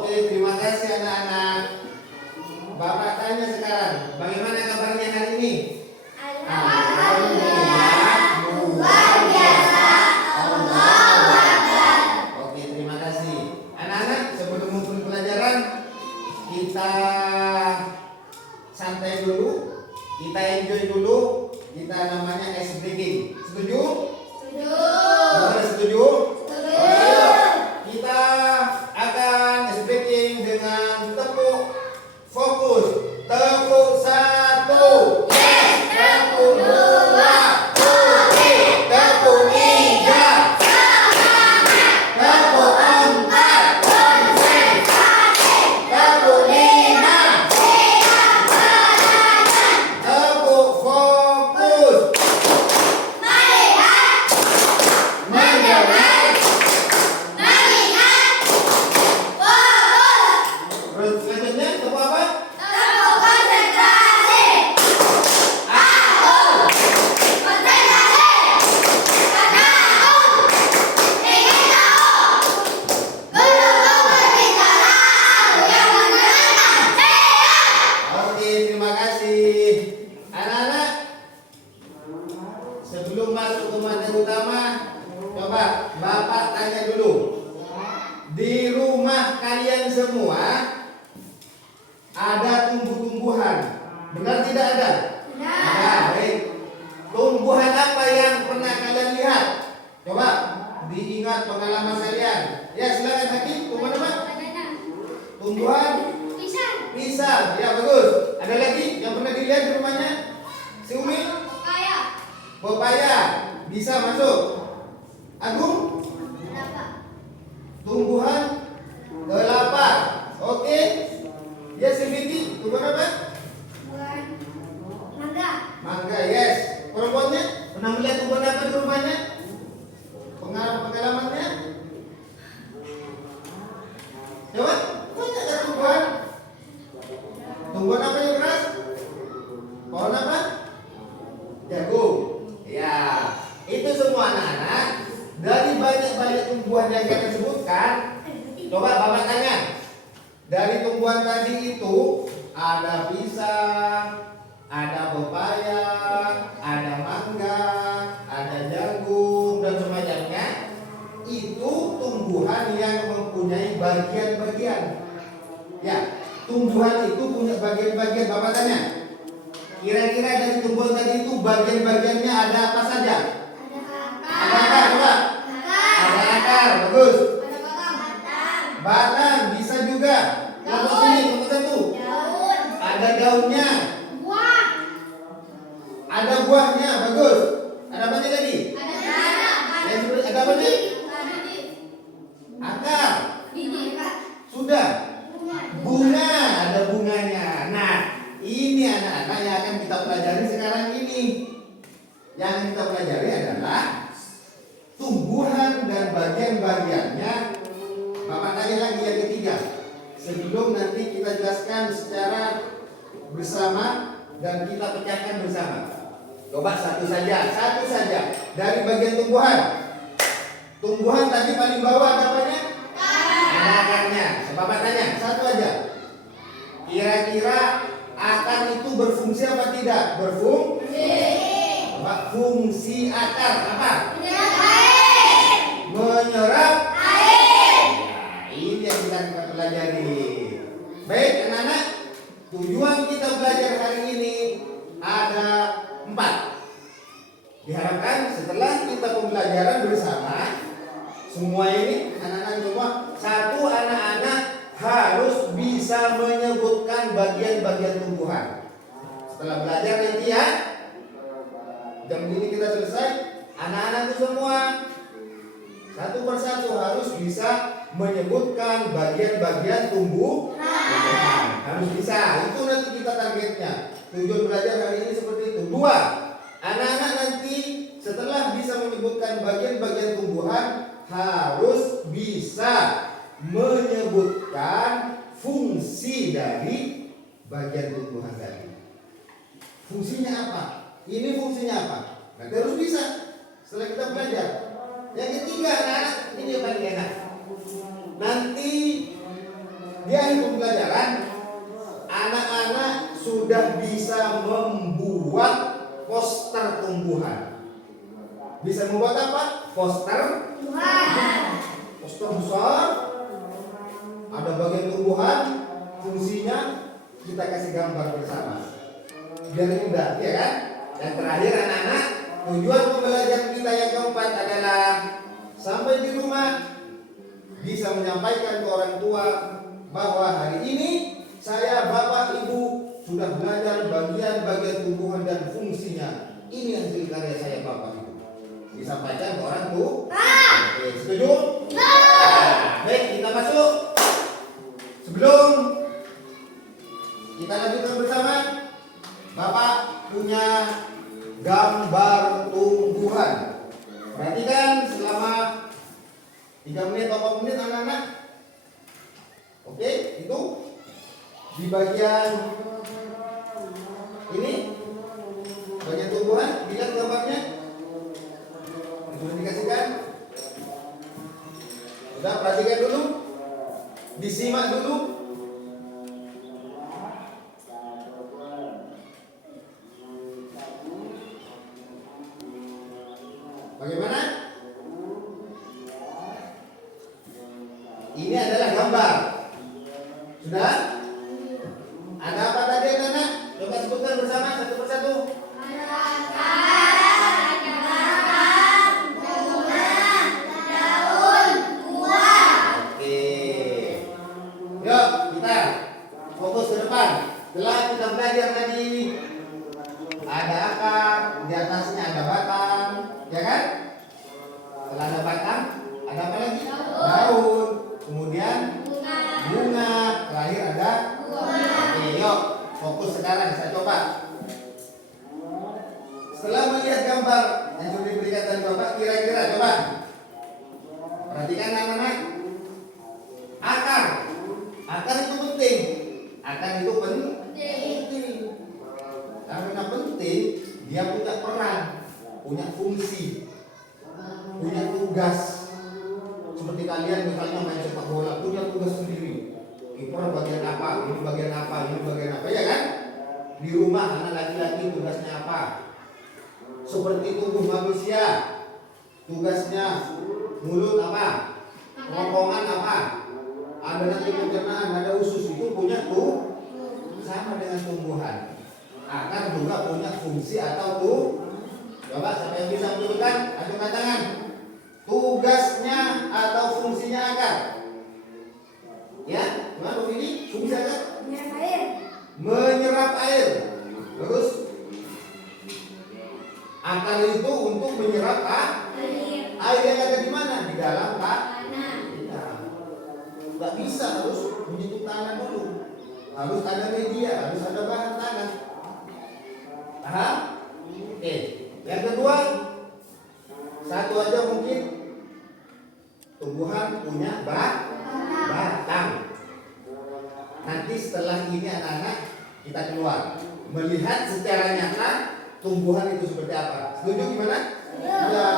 Oke, terima kasih anak-anak. Bapak tanya sekarang, bagaimana kabarnya hari ini? Alhamdulillah, luar biasa. Allahu Akbar. Oke, terima kasih. Anak-anak, sebelum memulai pelajaran, kita santai dulu, kita enjoy dulu, kita namanya ice breaking. Setuju? Setuju. Setuju? Setuju. Kita akan ice breaking dengan tepuk fokus. Tepuk 1. Yes. Tepuk 2. Putih. Tepuk 3. Semangat. Tepuk 4. Konsentrasi. Tepuk 5. Siap belajar. Tepuk fokus. Melihat. Mendengar. Mengingat. Fokus. Terus selanjutnya tepuk apa? Tepuk konsentrasi. Aku konsentrasi. Karena aku ingin tahu. Guru berbicara, aku yang mendengarkan. Siap. Oke, terima kasih. Anak-anak, sebelum masuk ke materi utama, coba Bapak tanya dulu. Di rumah kalian semua ada tumbuh-tumbuhan, benar tidak ada? Benar. Ada, baik. Tumbuhan apa yang pernah kalian lihat? Coba diingat pengalaman kalian. Ya, silakan Hakim. Tumbuhan apa? Tumbuhan pisang. Ya, bagus. Ada lagi yang pernah dilihat di rumahnya? Si Umi? Pepaya. Bisa masuk. Agung? Tumbuhan kelapa. Oke. Ya, si Vicky, tumbuhan apa? Mangga, yes. Perempuannya pernah melihat tumbuhan apa di rumahnya? Pengalamannya? Coba, banyak kan tumbuhan? Tumbuhan apa yang keras? Pohon apa? Jagung. Ya, itu semua anak-anak. Dari banyak-banyak tumbuhan yang kita sebutkan, coba Bapak tanya. Dari tumbuhan tadi itu ada pisang, ada pepaya, ada mangga, ada jagung dan semacamnya. Itu tumbuhan yang mempunyai bagian-bagian. Ya, tumbuhan itu punya bagian-bagian. Bapak tanya. Kira-kira dari tumbuhan tadi itu bagian-bagiannya ada apa saja? Ada akar, coba. Ada akar, bagus. Batang, bisa juga. Kelompok sini, kelompok satu. Ada daunnya. Ada buahnya, bagus. Ada apa lagi? Ada apa lagi? Akar. Sudah. Bunga, ada bunganya. Nah, ini anak-anak yang akan kita pelajari sekarang ini. Yang kita pelajari adalah tumbuhan dan bagian-bagiannya. Bapak tanya lagi yang ketiga. Sebelum nanti kita jelaskan secara bersama dan kita pecahkan bersama. Coba satu saja. Dari bagian tumbuhan. Tumbuhan tadi paling bawah ada apanya? Ada akarnya. Bapak tanya, satu aja. Kira-kira akar itu berfungsi apa tidak? Berfungsi. Fungsi akar apa? Menyerap air. Nah, ini yang kita pelajari. Baik anak-anak, tujuan kita belajar hari ini ada 4. Diharapkan setelah kita pembelajaran bersama, semua ini anak-anak semua, satu anak-anak harus bisa menyebutkan bagian-bagian tumbuhan. Setelah belajar nanti ya, jam ini kita selesai, anak-anak itu semua satu persatu harus bisa menyebutkan bagian-bagian tumbuhan. Harus bisa, itu nanti kita targetnya. Tujuan belajar hari ini seperti itu. 2, anak-anak nanti setelah bisa menyebutkan bagian-bagian tumbuhan harus bisa menyebutkan fungsi dari bagian tumbuhan tadi. Fungsinya apa? Ini fungsinya apa? Nanti harus bisa setelah kita belajar. Yang ketiga, anak-anak, ini yang paling enak. Nanti Di akhir pembelajaran, anak-anak sudah bisa membuat poster tumbuhan. Bisa membuat apa? Poster tumbuhan. Poster besar. Ada bagian tumbuhan, fungsinya kita kasih gambar bersama. Biar mudah, ya kan? Dan terakhir anak-anak, tujuan pembelajaran kita yang keempat adalah sampai di rumah bisa menyampaikan ke orang tua bahwa hari ini saya, bapak, ibu sudah belajar bagian-bagian tumbuhan dan fungsinya. Ini hasil karya saya, bapak, ibu. Disampaikan ke orang tua. Oke, setuju? Nah, baik, kita masuk. Sebelum kita lanjutkan bersama, bapak punya gambar tumbuhan. Perhatikan selama 3 menit atau 4 menit anak-anak. Oke, itu di bagian ini, bagian tumbuhan, lihat gambarnya. Sudah dikasihkan? Sudah, perhatikan dulu. Disimak dulu. Bagaimana? Ini adalah gambar. Sudah? Ada apa tadi anak-anak? Coba sebutkan bersama satu persatu. Setelah kita belajar tadi, ada akar, di atasnya ada batang, ya kan? Setelah ada batang, ada apa lagi? Daun, kemudian bunga, terakhir ada buah. Oke, yuk fokus sekarang, saya coba. Setelah melihat gambar yang sudah diberikan tadi bapak, kira-kira coba perhatikan anak-anak. Akar itu penting. Akar itu penting. Karena penting, dia punya peran, punya fungsi, punya tugas. Seperti kalian misalnya main sepak bola, punya tugas sendiri. Kiper bagian apa, ini bagian apa, ini bagian apa, ya kan? Di rumah anak laki-laki tugasnya apa? Seperti tubuh manusia, tugasnya mulut apa, kerongkongan apa, ada nanti pencernaan, ada usus, itu punya tuh sama dengan tumbuhan. Akar juga punya fungsi atau tuh. Coba siapa yang bisa menyebutkan? Acungkan tangan. Tugasnya atau fungsinya akar. Ya, gimana Bu Vini? Fungsi akar? Menyerap air. Menyerap air. Terus akar itu untuk menyerap air. Air yang ada di mana? Di dalam tanah. Nggak bisa harus menyentuh tanah dulu. Harus ada media, harus ada bahan tanah. Paham? Oke. Yang kedua, satu aja mungkin, tumbuhan punya batang. Nanti setelah ini anak-anak kita keluar melihat secara nyata tumbuhan itu seperti apa. Setuju gimana? Ya,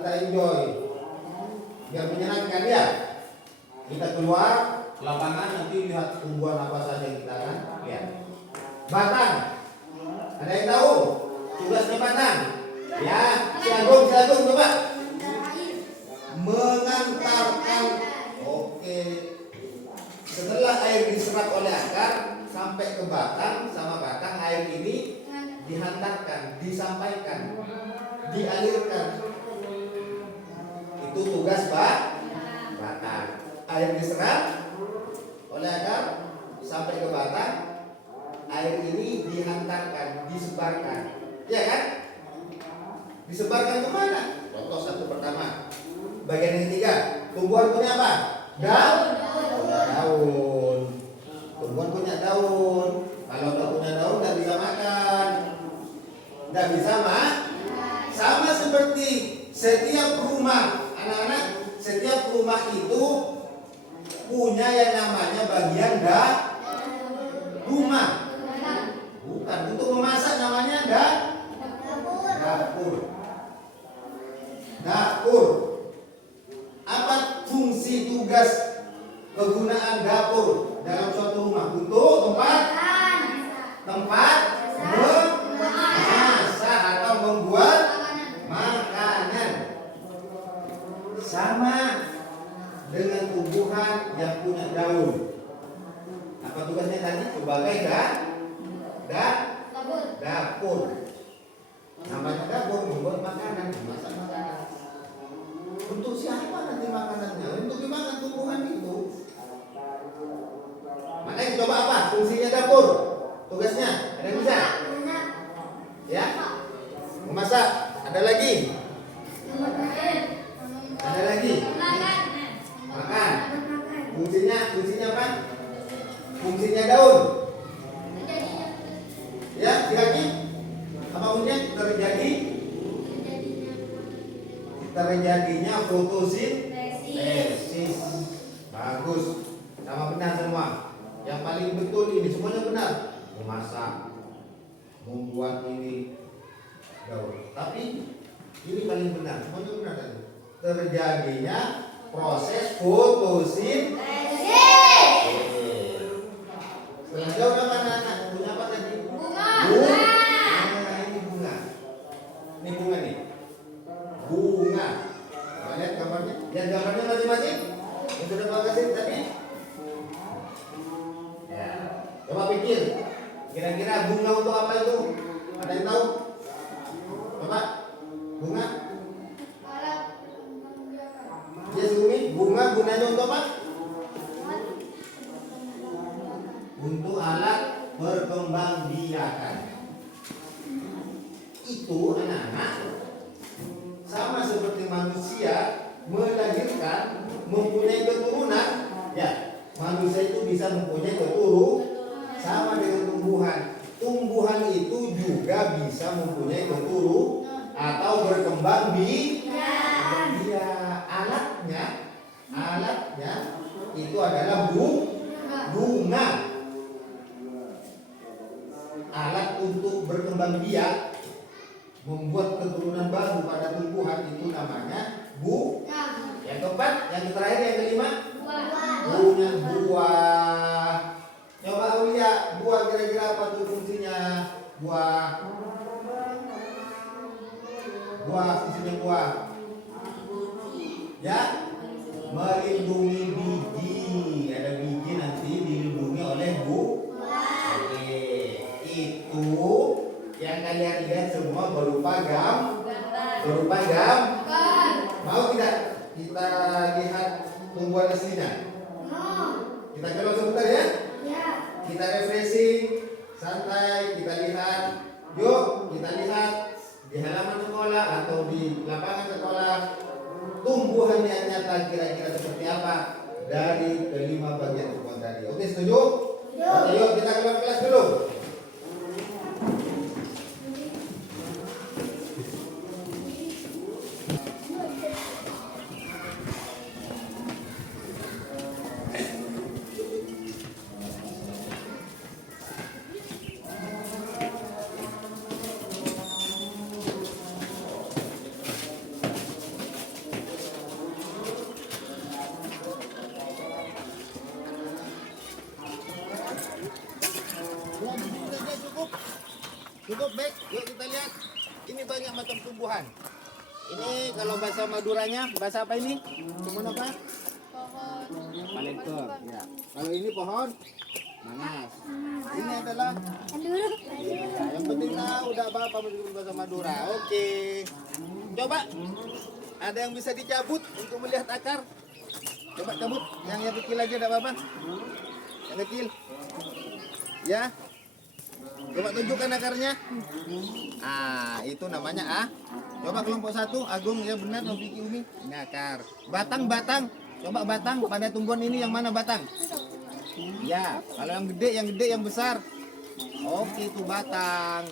kita enjoy. Biar menyenangkan ya. Kita keluar lapangan nanti lihat tumbuhan apa saja yang kita akan lihat. Batang. Ada yang tahu tugasnya batang? Ya, si Agung coba. Mengantarkan. Oke. Setelah air diserap oleh akar sampai ke batang, sama batang air ini dihantarkan, disampaikan, dialirkan. Itu tugas batang. Air diserap oleh akar sampai ke batang, air ini dihantarkan, disebarkan, ya kan? Disebarkan kemana? Contoh satu pertama, bagian yang ketiga, tumbuhan punya apa? Daun. Tumbuhan punya daun. Kalau tidak punya daun, tidak bisa makan, tidak bisa sama seperti setiap rumah, anak-anak. Setiap rumah itu punya yang namanya bagian rumah. Bukan, untuk memasak namanya dapur. Apa fungsi tugas kegunaan dapur? Keempat, memasak atau membuat makanan. Sama dengan tumbuhan yang punya daun. Apa tugasnya tadi? Sebagai dapur. Namanya dapur, membuat makanan, memasak makanan. Untuk siapa nanti makanannya? Untuk dimakan tumbuhan itu. Makanya coba apa? Fungsinya dapur. Tugasnya, ada yang bisa? Ya? Memasak. Ada lagi? Ada lagi? Makan. Fungsinya apa? Fungsinya daun. Ya, kaki. Apa fungsinya? Terjadinya fotosintesis. Bagus. Sama benar semua. Yang paling betul ini semuanya benar. Memasak, membuat ini daun. Tapi ini paling benar. Semuanya benar tadi. Terjadinya proses fotosintesis. Setelah daun apa anak? Punya apa tadi? Bunga. Ini bunga. Ini bunga nih. Bunga. Coba lihat gambarnya. Lihat gambarnya masing-masing. Yang sudah Pak kasih tadi. Ya. Coba pikir. Kira-kira bunga untuk apa itu? Ada yang tahu? Coba. Bunga. Yes, Umi. Bunga gunanya untuk apa? Untuk alat perkembangbiakan. Itu anak-anak sama seperti manusia melahirkan, mempunyai keturunan. Ya, manusia itu bisa mempunyai keturunan. Sama dengan tumbuhan. Tumbuhan itu juga bisa mempunyai keturunan atau berkembang dia. Alatnya itu adalah bunga. Alat untuk berkembang biak, membuat keturunan baru pada tumbuhan itu namanya Yang keempat, yang terakhir, yang kelima, punya buah. Coba lihat buah, kira-kira apa tuh fungsinya? Buah fungsinya buah. Ya, melindungi biji. Ada biji nanti dilindungi oleh Oke, itu yang kalian lihat semua berupa Mau tidak kita lihat tumbuhan aslinya? Kita keluar sebentar ya? Kita refreshing, santai, kita lihat. Yuk, kita lihat di halaman sekolah atau di lapangan sekolah tumbuhan yang nyata kira-kira seperti apa dari kelima bagian tumbuhan tadi. Oke, setuju? Oke, yuk kita keluar kelas dulu. Cukup, baik. Yuk kita lihat. Ini banyak macam tumbuhan. Ini kalau bahasa Maduranya, bahasa apa ini? Pohon apa? Palengke. Ya. Kalau ini pohon nanas. Ini adalah ya, yang penting udah apa bahasa Madura. Oke. Coba. Ada yang bisa dicabut untuk melihat akar? Coba cabut. Yang kecil aja enggak apa-apa. Yang kecil. Ya. Coba tunjukkan akarnya. Itu namanya Coba kelompok 1, Agung, ya benar, Noviki, Umi. Ini akar. Batang. Coba batang pada tumbuhan ini yang mana batang? Ya, kalau yang gede, yang besar. Oke, itu batang.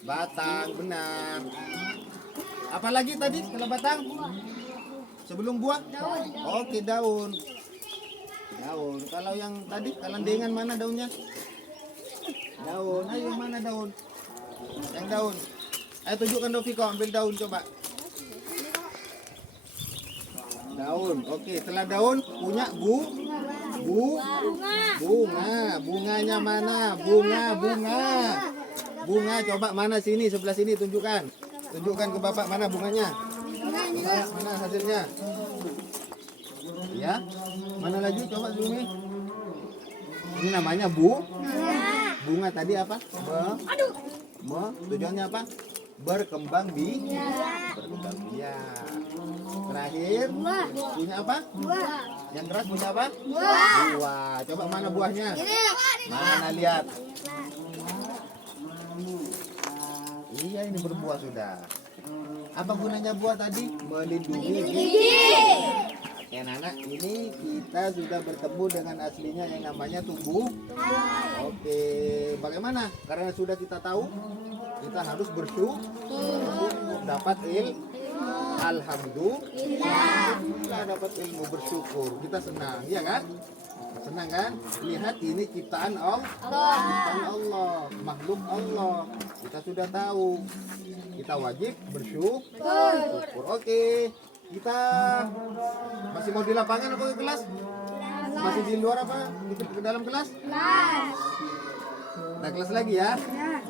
Batang, benar. Apalagi tadi kalau batang? Sebelum buah? Daun. Oke, daun. Kalau yang tadi, kalandengan mana daunnya? Daun, ayo mana daun? Yang daun. Ayo tunjukkan Doviko, ambil daun coba. Daun, oke. Setelah daun punya Bunga. Bunganya mana? Bunga, coba mana sini, sebelah sini tunjukkan. Tunjukkan ke Bapak mana bunganya. Mana hasilnya? Ya. Mana lagi coba Zumi? Ini namanya bunga tadi apa? Tujuannya apa? Berkembang biak. Terakhir punya apa? Yang keras punya apa? Buah. Coba mana buahnya? Mana lihat? Iya, ini berbuah sudah. Apa gunanya buah tadi? Melindungi gigi. Ya anak, ini kita sudah bertemu dengan aslinya yang namanya tumbuh. Oke, bagaimana? Karena sudah kita tahu, kita harus bersyukur dapat Alhamdulillah dapat ilmu, bersyukur. Kita senang, ya kan? Senang kan? Lihat ini ciptaan Allah, makhluk Allah. Kita sudah tahu. Kita wajib bersyukur. Oke. Kita masih mau di lapangan apa ke kelas? Masih di luar apa? Ikut ke dalam kelas? Nah, kelas lagi ya?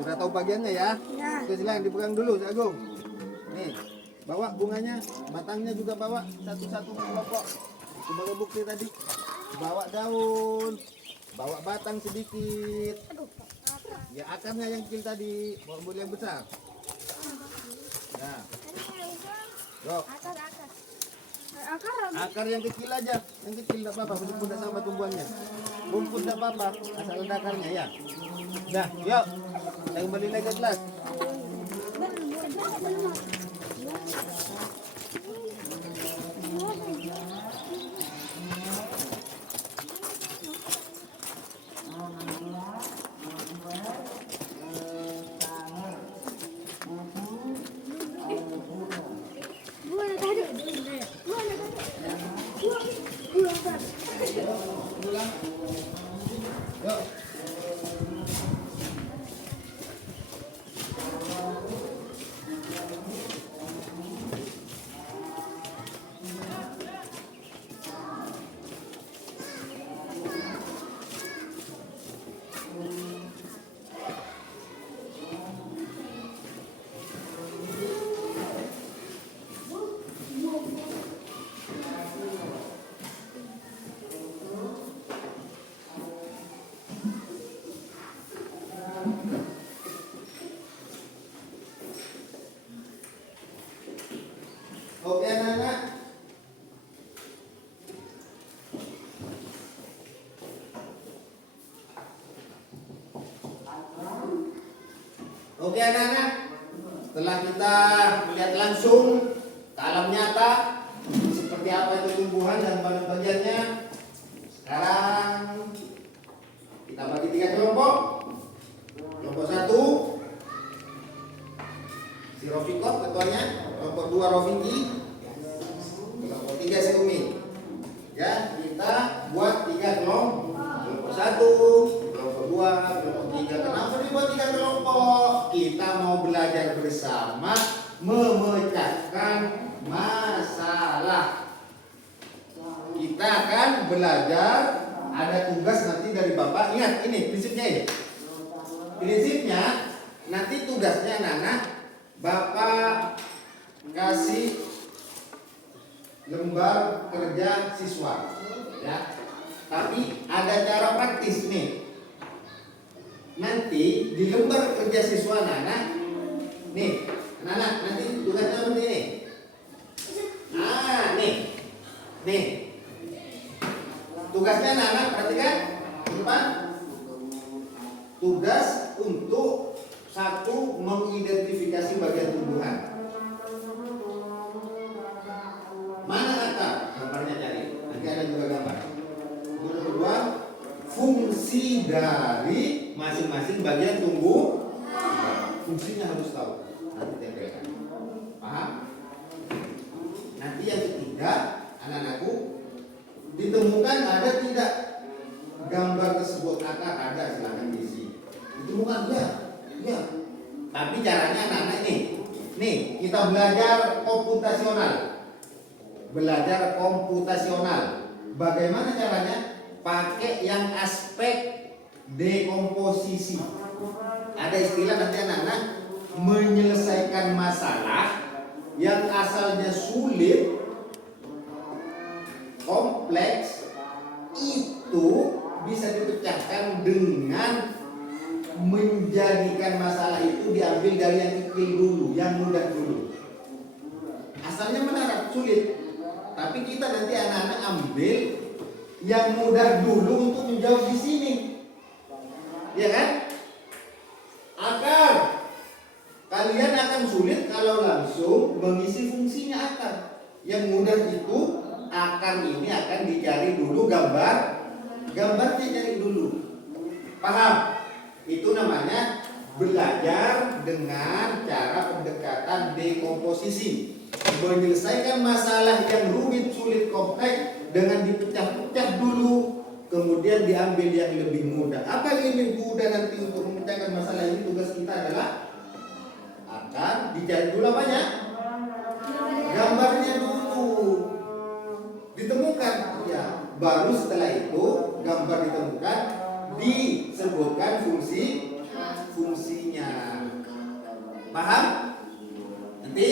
Sudah tahu bagiannya ya? Oke, silakan dipegang dulu, Agung. Nih, bawa bunganya, batangnya juga bawa satu-satu kelompok. Sebagai bukti tadi. Bawa daun, bawa batang sedikit. Ya, akarnya yang kecil tadi, bawa yang besar. Nah. Yuk. Akar yang kecil aja, yang kecil tidak apa-apa, rumput tidak sama tumbuhannya. Rumput tidak apa-apa, asal ada akarnya ya. Dah, yuk, kita kembali lagi ke kelas. Oke anak-anak. Oke anak-anak. Setelah kita melihat langsung ke alam nyata seperti apa itu tumbuhan dan bagian-bagiannya, sekarang kita bagi 3 kelompok. Kelompok 1 si Rofikov ketuanya, kelompok 2 Rofiki, kelompok 3 si Umi. Ya, kita buat 3 kelompok. Kelompok 1, kelompok 2, kelompok 3. Kenapa dibuat 3 kelompok? Kita mau belajar bersama memecahkan masalah. Kita akan belajar, ada tugas nanti dari Bapak. Ingat, ini prinsipnya ini. Prinsipnya nanti tugasnya anak-anak Bapak kasih lembar kerja siswa, ya. Tapi ada cara praktis nih. Nanti di lembar kerja siswa anak-anak, nih, anak-anak nanti tugasnya seperti ini. Nah, nih, tugasnya anak-anak perhatikan, depan. Tugas untuk 1 mengidentifikasi bagian tumbuhan. Mana akar? Gambarnya cari. Nanti ada juga gambar. Yang kedua, fungsi dari masing-masing bagian tumbuh. Fungsinya harus tahu. Nanti tempelkan. Paham? Nanti yang ketiga, anak-anakku, ditemukan ada tidak gambar tersebut. Akar ada, silakan diisi. Ditemukan ya. Tapi caranya anak-anak nih kita belajar komputasional. Bagaimana caranya? pakai yang aspek dekomposisi. Ada istilah nanti anak-anak menyelesaikan masalah yang asalnya sulit, kompleks, itu bisa dipecahkan dengan menjadikan masalah itu diambil dari yang kecil dulu, yang mudah dulu. Asalnya menarik, sulit, tapi kita nanti anak-anak ambil yang mudah dulu untuk menjawab di sini, ya kan? Akar, kalian akan sulit kalau langsung mengisi fungsinya akar. Yang mudah itu akar ini akan dicari dulu gambarnya cari dulu. Paham? Itu namanya belajar dengan cara pendekatan dekomposisi. Menyelesaikan masalah yang rumit, sulit, kompleks dengan dipecah-pecah dulu, kemudian diambil yang lebih mudah. Apa yang lebih mudah nanti untuk memecahkan masalah ini? Tugas kita adalah akan dicari dulu apanya? Gambarnya dulu ditemukan, ya. Baru setelah itu gambar ditemukan, disebutkan fungsinya. Paham? Nanti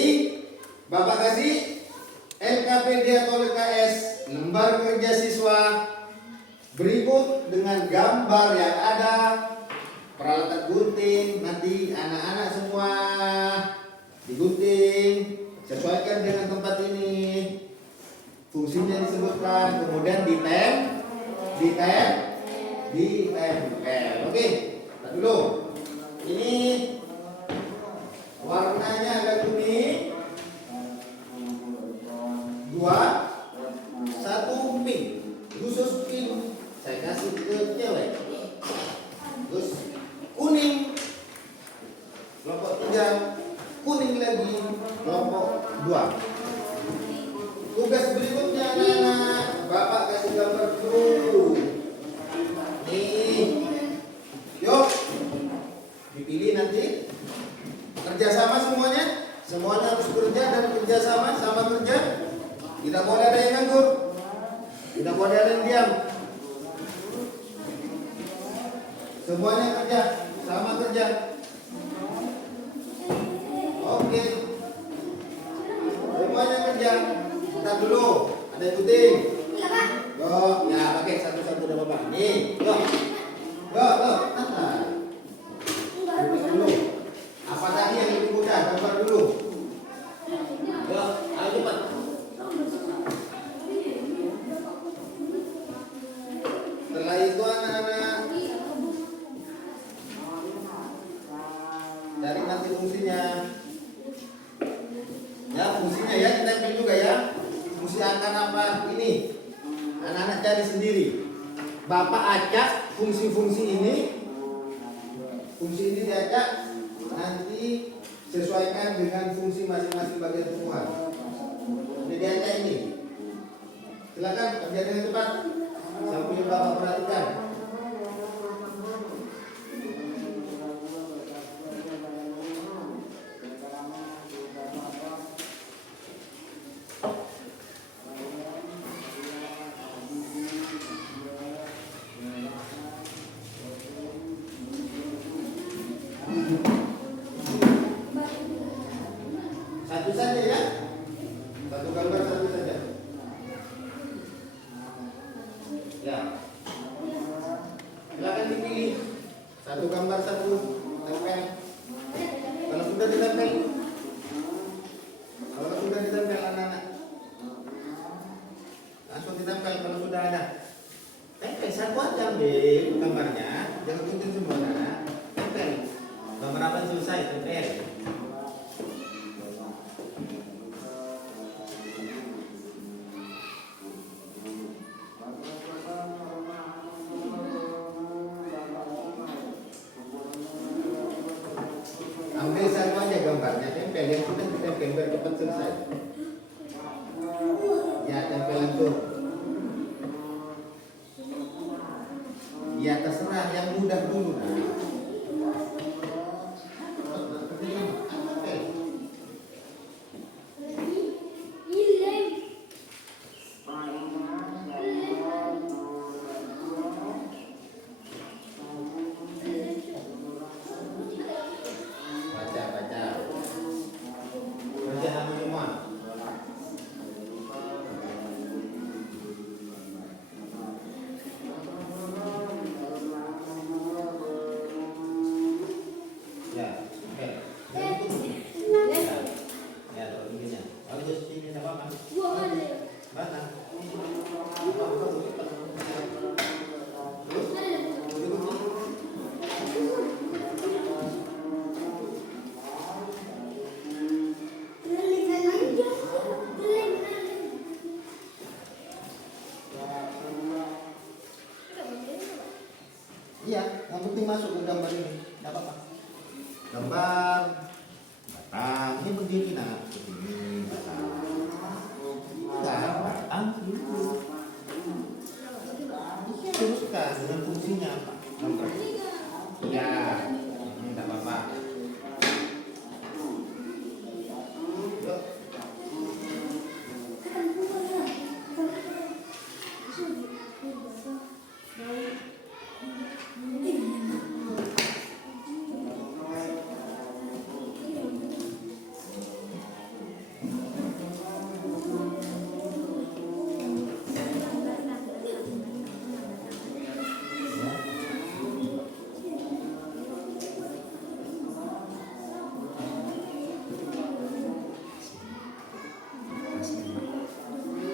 Bapak kasih LKPD atau LKS, lembar kerja siswa berikut dengan gambar yang ada, peralatan gunting. Nanti anak-anak semua digunting, sesuaikan dengan tempat ini, fungsinya disebutkan, kemudian ditempel. Oke, lihat dulu. Ini warnanya agak kuning, 2, 1 pink, khusus pink saya kasih ke cewek. Terus kuning kelompok 3, kuning lagi kelompok 2. Tugas berikutnya anak-anak, Bapak kasih gambar dulu. Nih, yuk dipilih nanti. Kerjasama semuanya harus kerja dan kerjasama, sama kerja. Tidak boleh ada yang nganggur, tidak boleh ada yang diam. Semuanya kerja, sama kerja. Oke, semuanya kerja. Kita dulu, ada yang gunting. Yuk, ya pakai satu-satu udah Bapak. Nih, yuk. Dulu. Apa tadi yang lebih mudah? Gambar dulu. Yuk, ayo cepat. Setelah itu anak-anak cari nanti fungsinya. Ya, fungsinya ya ditempel juga ya. Fungsi akan apa? Ini anak-anak cari sendiri. Bapak acak fungsi-fungsi ini. Fungsi ini diacak, nanti sesuaikan dengan fungsi masing-masing bagian tumbuhan. Ini diacak ini. Silakan kerja dengan cepat sambil Bapak perhatikan. Satu saja ya, satu gambar satu saja. Ya, silakan dipilih satu gambar satu tempel. Kalau sudah ditempel anak-anak langsung ditempel. Kalau sudah ada tempel satu aja, ambil gambarnya, jangan gunting semua anak. Tempel gambar apa selesai, tempel. Ambil satu aja gambarnya, tempel yang sudah ditempel biar cepat selesai. Ya, tempel langsung. Ya, terserah yang mudah dulu. penting masuk ke gambar ini. Tidak apa-apa. Gambar batang. Ini berdiri nak. Seperti ini batang. Enggak, batang dulu. Teruskan dengan fungsinya apa? Gambar. Ya, ini tidak apa-apa. Yuk.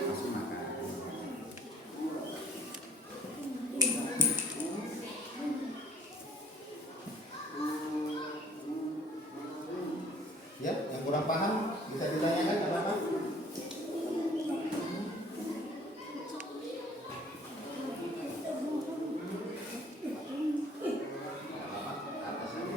Masuk makan. Ya, yang kurang paham bisa ditanyakan nggak apa-apa. Nggak apa-apa, ke atas aja.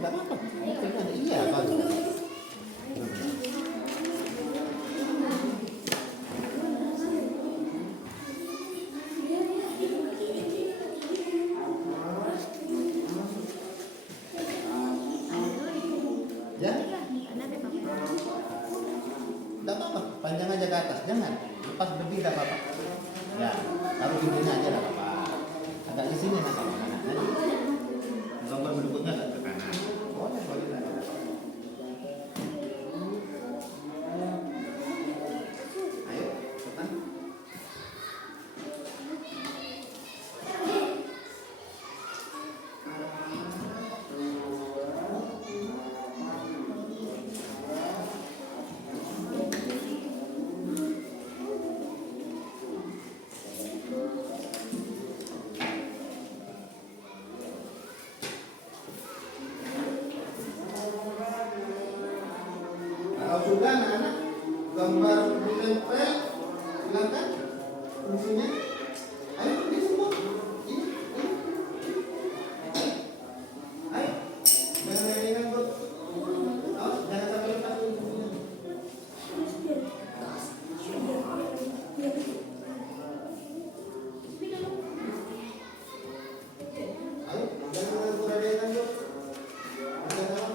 Nggak apa-apa. Iya, bagus. Ya, tidak apa-apa. Panjang aja ke atas, jangan lepas lebih, tidak apa-apa. Ya, taruh di sini aja, tidak apa-apa. Agak di sini nak kalau mana. Gambar berikutnya agak ke kanan. Boleh, boleh. Ayo, cepat. Kalau sudah anak-anak gambar ditempel, silakan fungsinya. Ayo pergi semua. Ini. Ayo. Jangan main-mainan bro. Awas, jangan sampai lepas fungsinya. Ayo, jangan ragu-ragukan bro. Sama-sama.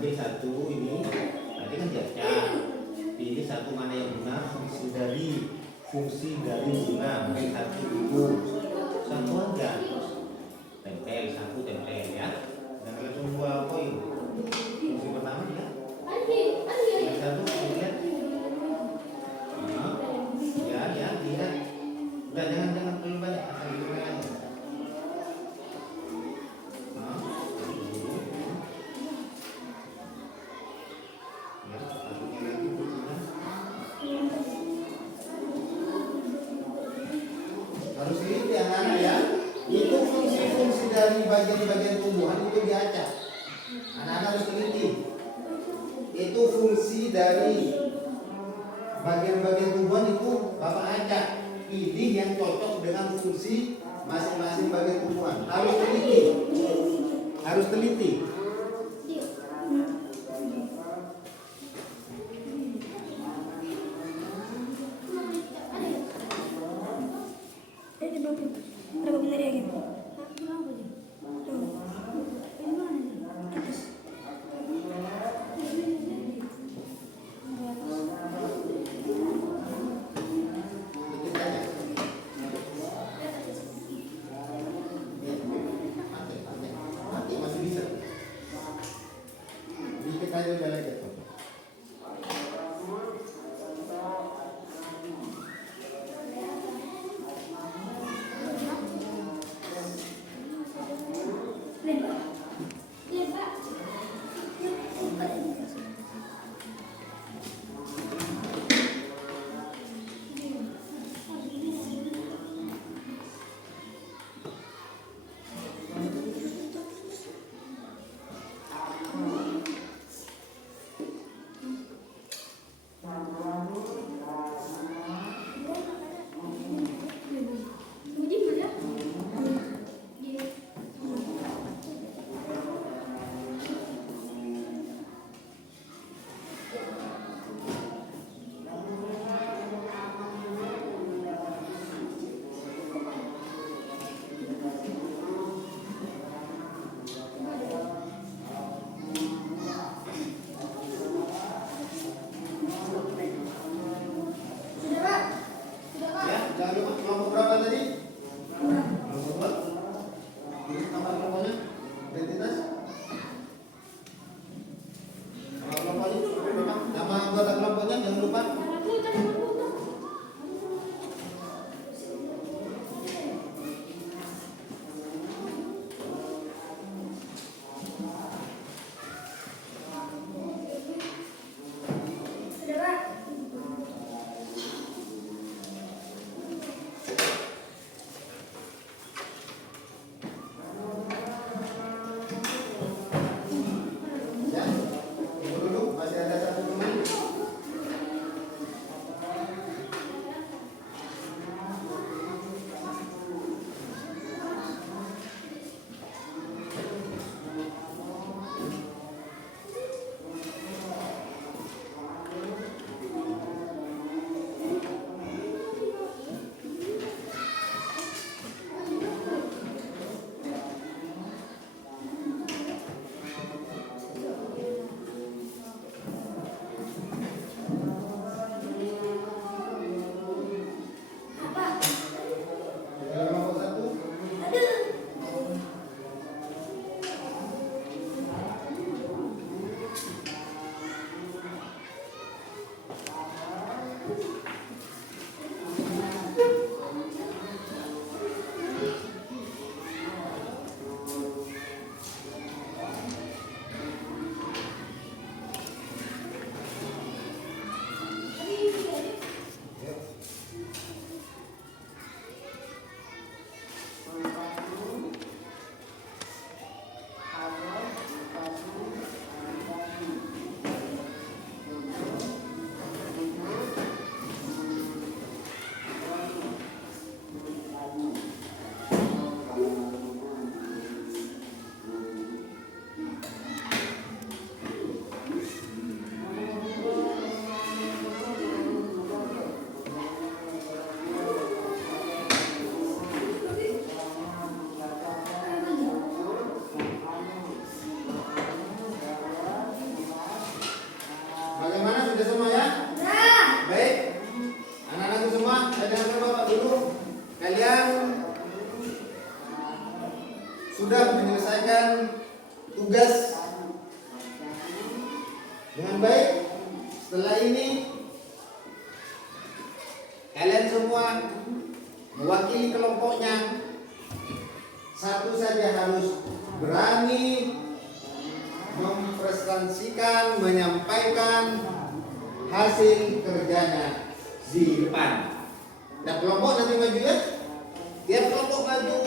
ambil satu ini, tadi kan diacak. Pilih satu mana yang benar, fungsi dari bunga. Ambil satu dulu, satu aja. Tempel, satu tempel ya. Jangan langsung buat koin. Fungsi pertama ya. Yang satu lihat. Ya, lihat. Udah jangan terlalu banyak, asal dulu aja. Harus teliti anak-anak ya. Itu fungsi-fungsi dari bagian-bagian tumbuhan itu diacak. Anak-anak harus teliti. Itu fungsi dari bagian-bagian tumbuhan itu Bapak acak. Pilih yang cocok dengan fungsi masing-masing bagian tumbuhan. Harus teliti. Harus teliti. Berapa benar ya gitu? Mati masih bisa. Dikit aja udah lagi. Kelompok berapa tadi? Kelompok berapa? Nama kelompoknya? Identitas? Nama kelompoknya? Nama anggota kelompoknya jangan lupa. sudah menyelesaikan tugas dengan baik. Setelah ini kalian semua mewakili kelompoknya. Satu saja harus berani mempresentasikan, menyampaikan hasil kerjanya di depan. Dan kelompok nanti maju ya. Tiap kelompok maju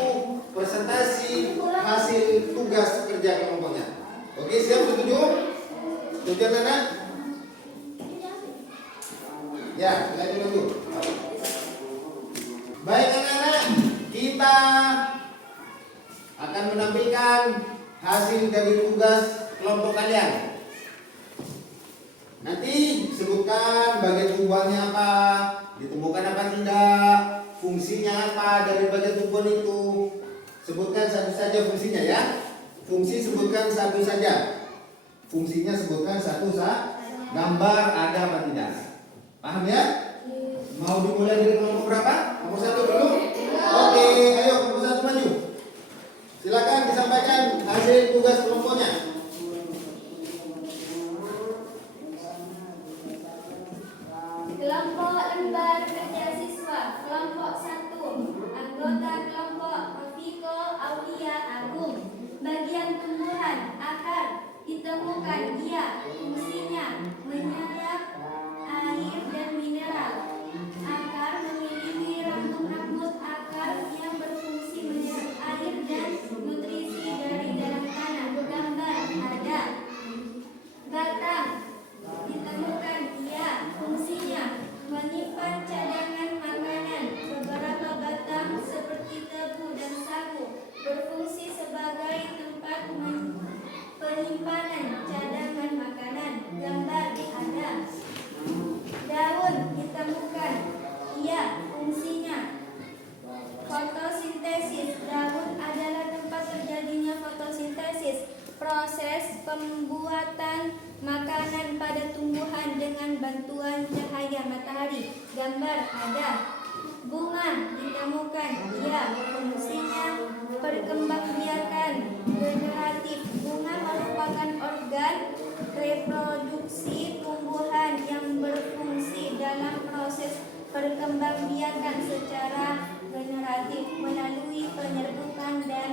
presentasi hasil tugas kerja kelompoknya. Oke, siap, setuju? Setuju anak? Ya, silakan maju. Baik anak-anak, kita akan menampilkan hasil dari tugas kelompok kalian. Nanti sebutkan bagian tubuhnya apa, ditemukan apa tidak, fungsinya apa dari bagian tubuh itu. Sebutkan satu saja fungsinya ya. Fungsi sebutkan satu saja. Fungsinya sebutkan satu saja. Gambar ada apa tidak? Paham ya? Mau dimulai dari kelompok berapa? Nomor 1 dulu. Oke, ayo kelompok 1 maju. Silakan disampaikan hasil tugas kelompoknya. Kelompok lembar kerja siswa, kelompok 1, anggota kelompok Rafiko Aulia Agung. Bagian tumbuhan akar ditemukan ia, fungsinya menyerap air dan mineral. Akar memiliki rambut-rambut akar yang berfungsi menyerap air dan nutrisi dari dalam tanah. Gambar ada. Batang ditemukan ia, fungsinya menyimpan cadangan makanan. Beberapa batang seperti tebu dan sagu berfungsi sebagai tempat penyimpanan cadangan makanan. Gambar ada. Daun ditemukan ia, fungsinya fotosintesis. Daun adalah tempat terjadinya fotosintesis, proses pembuatan makanan pada tumbuhan dengan bantuan cahaya matahari. Gambar ada. Bunga ditemukan ia, fungsinya perkembangbiakan generatif. Bunga merupakan organ reproduksi tumbuhan yang berfungsi dalam proses perkembangbiakan secara generatif melalui penyerbukan dan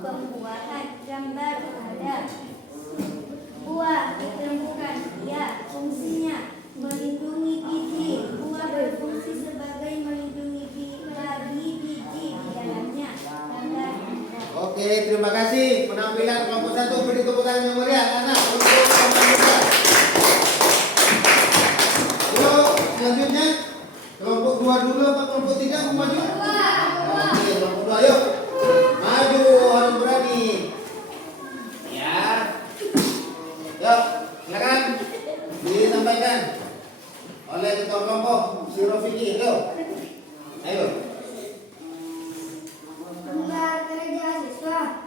pembuahan. Gambar ada. Buah ditemukan ia, fungsinya melindungi biji. Buah berfungsi sebagai melindungi biji di dalamnya. Gambar ada. Oke, terima kasih penampilan kelompok 1. Beri tepuk tangan yang meriah anak untuk kelompok 2. Yuk, selanjutnya kelompok 2 dulu apa kelompok 3 mau maju? Oke, kelompok 2 yuk. Maju, harus berani. Ya. Yuk, silakan disampaikan oleh ketua kelompok si Rofiki. Yuk. Ayo. Lembar kerja siswa,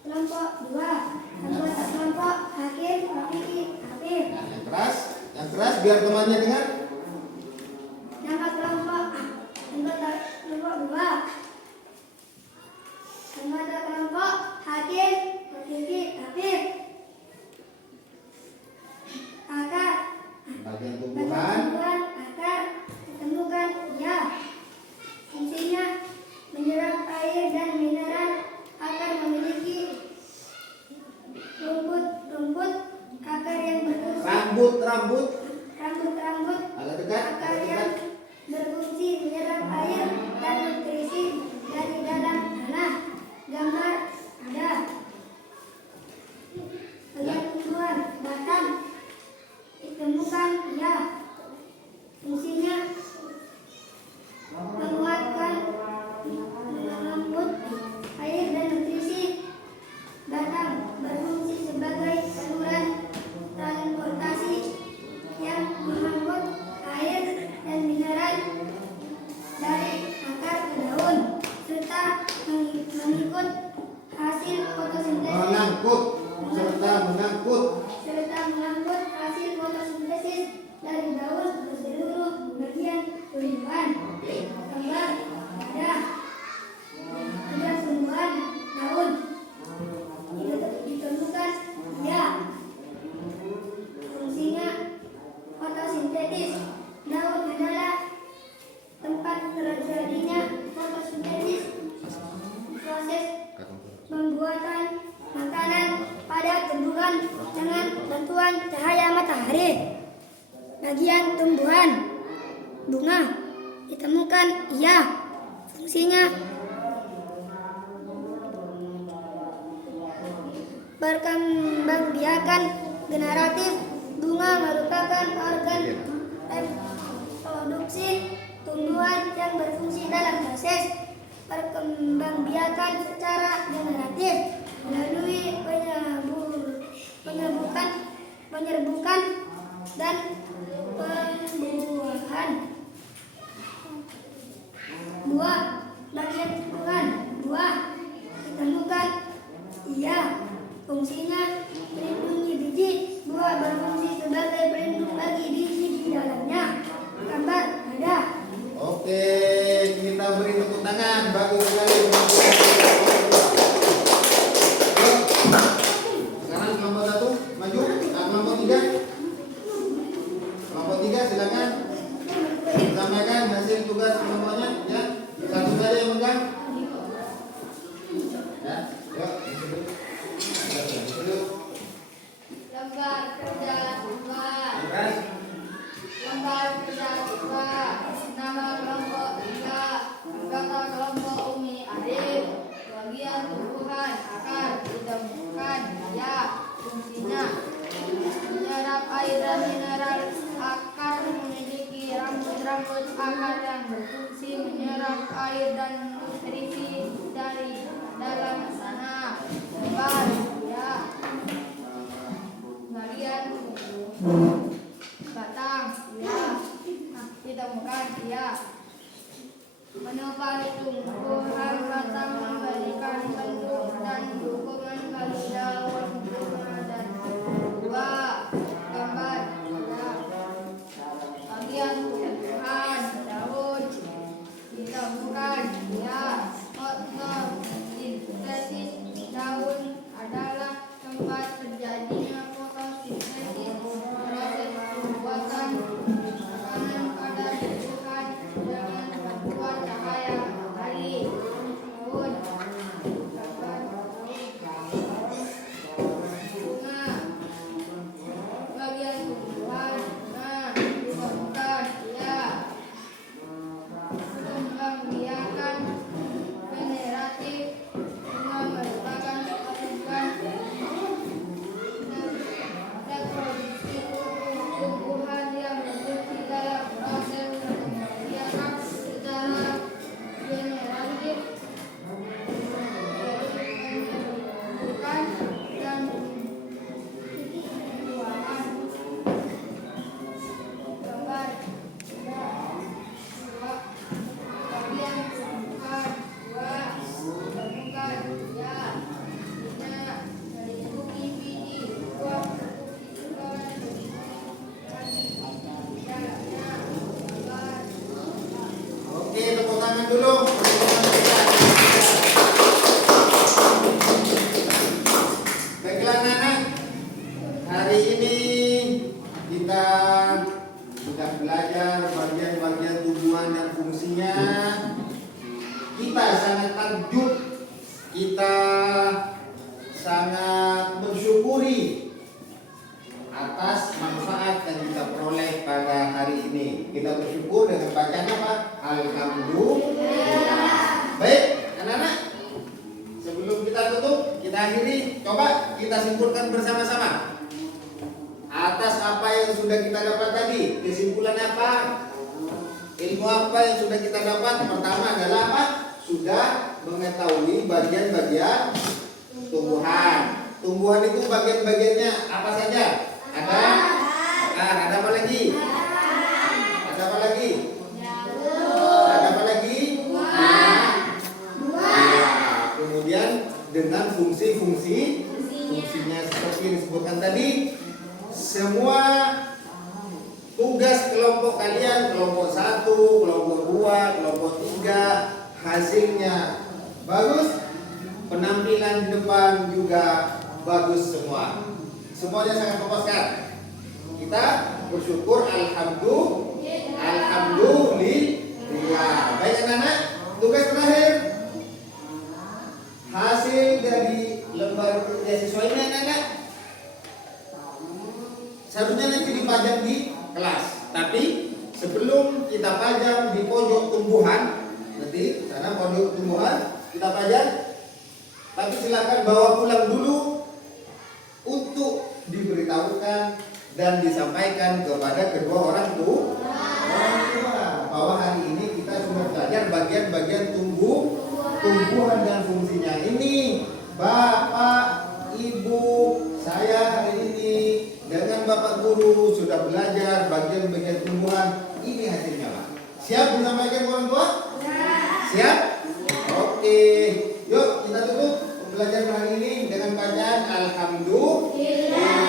kelompok 2, anggota kelompok Hakim Rafiki Afif. Nah, yang keras biar temannya dengar. Nama kelompok anggota kelompok 2, anggota kelompok Hakim Rafiki Afif. Akar Bagian bagian tumbuhan. tumbuhan akar ditemukan ia, fungsinya menyerap air dan mineral. Akar memiliki rumput akar yang berfungsi Rambut. rambut Agak dekat. akar yang berfungsi menyerap air dan nutrisi dari dalam tanah. Gambar ada. Bagian tumbuhan batang ditemukan ia, fungsinya menguatkan lembut air dan nutrisi. Batang berfungsi sebagai saluran transportasi yang mengangkut air dan mineral dari akar ke daun serta mengikut hasil fotosintesis serta mengangkut hasil fotosintesis dari daun ke seluruh bagian tumbuhan. Oke. Gambar ada. Ada tumbuhan daun. Ditemukan iya. Fungsinya fotosintesis. Daun adalah tempat terjadinya fotosintesis, proses pembuatan makanan pada tumbuhan dengan bantuan cahaya matahari. Bagian tumbuhan bunga ditemukan iya. Fungsinya perkembangbiakan generatif. Bunga merupakan organ reproduksi tumbuhan yang berfungsi dalam proses perkembangbiakan secara generatif melalui penyerbukan dan pembuahan. Buah, bagian tumbuhan buah ditemukan iya. Fungsinya melindungi biji. Buah berfungsi sebagai pelindung bagi biji di dalamnya. Gambar ada. Oke, kita beri tepuk tangan. Bagus sekali. Sekarang kelompok 1 maju. Kelompok 3. Kelompok 3 silakan. Sampaikan hasil tugas kelompoknya ya. Satu saja yang megang. Ya, yuk. Lembar kerja siswa. Keras. Lembar kerja siswa. Nama kelompok 3. Anggota kelompok Umi Arif. Bagian tumbuhan akar ditemukan ya. Fungsinya menyerap air dan mineral. Akar memiliki rambut-rambut akar yang berfungsi menyerap air dan nutrisi dari dalam tanah. Lembar ya. Bagian batang ya. Ditemukan ya. Menopang tumbuhan batang memberikan bentuk dan dukungan bagi daun dan buah. Gambar ya. Bagian tumbuhan daun ditemukan ya. Fotosintesis. Daun adalah tempat terjadinya fotosintesis, proses pembuatan makanan pada tumbuhan dengan bantuan cahaya matahari. Daun, gambar bunga, bagian tumbuhan bunga ditemukan ya. Pengembangbiakan generatif. Bunga merupakan organ reproduksi tumbuhan yang berfungsi dalam proses perkembangbiakan secara generatif bukan dan pembuahan. Gambar dua. Bagian tumbuhan buah ditemukan ya. Fungsinya melindungi biji buah Oke, tepuk tangan dulu. Baiklah anak-anak, hari ini kita sudah belajar bagian-bagian tumbuhan dan fungsinya. Kita sangat takjub, kita sangat bersyukuri atas manfaat yang kita peroleh pada hari ini. Kita bersyukur dengan bacaan apa? Alhamdulillah. Baik, anak-anak. Sebelum kita tutup, kita akhiri. Coba kita simpulkan bersama-sama. Atas apa yang sudah kita dapat tadi, kesimpulannya apa? Ilmu apa yang sudah kita dapat? Pertama adalah apa? Sudah mengetahui bagian-bagian tumbuhan. Tumbuhan itu bagian-bagiannya apa saja? Ada akar, ada apa lagi? Ada apa lagi? Ada apa lagi? Kemudian dengan fungsinya seperti yang disebutkan tadi, semua tugas kelompok kalian, kelompok 1, kelompok 2, kelompok 3, hasilnya Bagus. Penampilan di depan juga bagus semua. Semuanya sangat memuaskan. Kita bersyukur alhamdulillah. Baik anak-anak, tugas terakhir. Hasil dari lembar beasiswa ini anak-anak seharusnya nanti dipajang di kelas. Tapi sebelum kita pajang di pojok tumbuhan, nanti sana pojok tumbuhan kita pajang. Tapi silakan bawa pulang dulu untuk diberitahukan dan disampaikan kepada kedua orang tua bahwa hari ini kita sudah belajar bagian-bagian tumbuhan dan fungsinya. Ini Bapak, Ibu, saya hari ini dengan Bapak Guru sudah belajar bagian-bagian tumbuhan. Ini hasilnya, Pak. Siap disampaikan orang tua? Siap? Oke. Yuk kita tutup pembelajaran hari ini dengan bacaan alhamdulillah.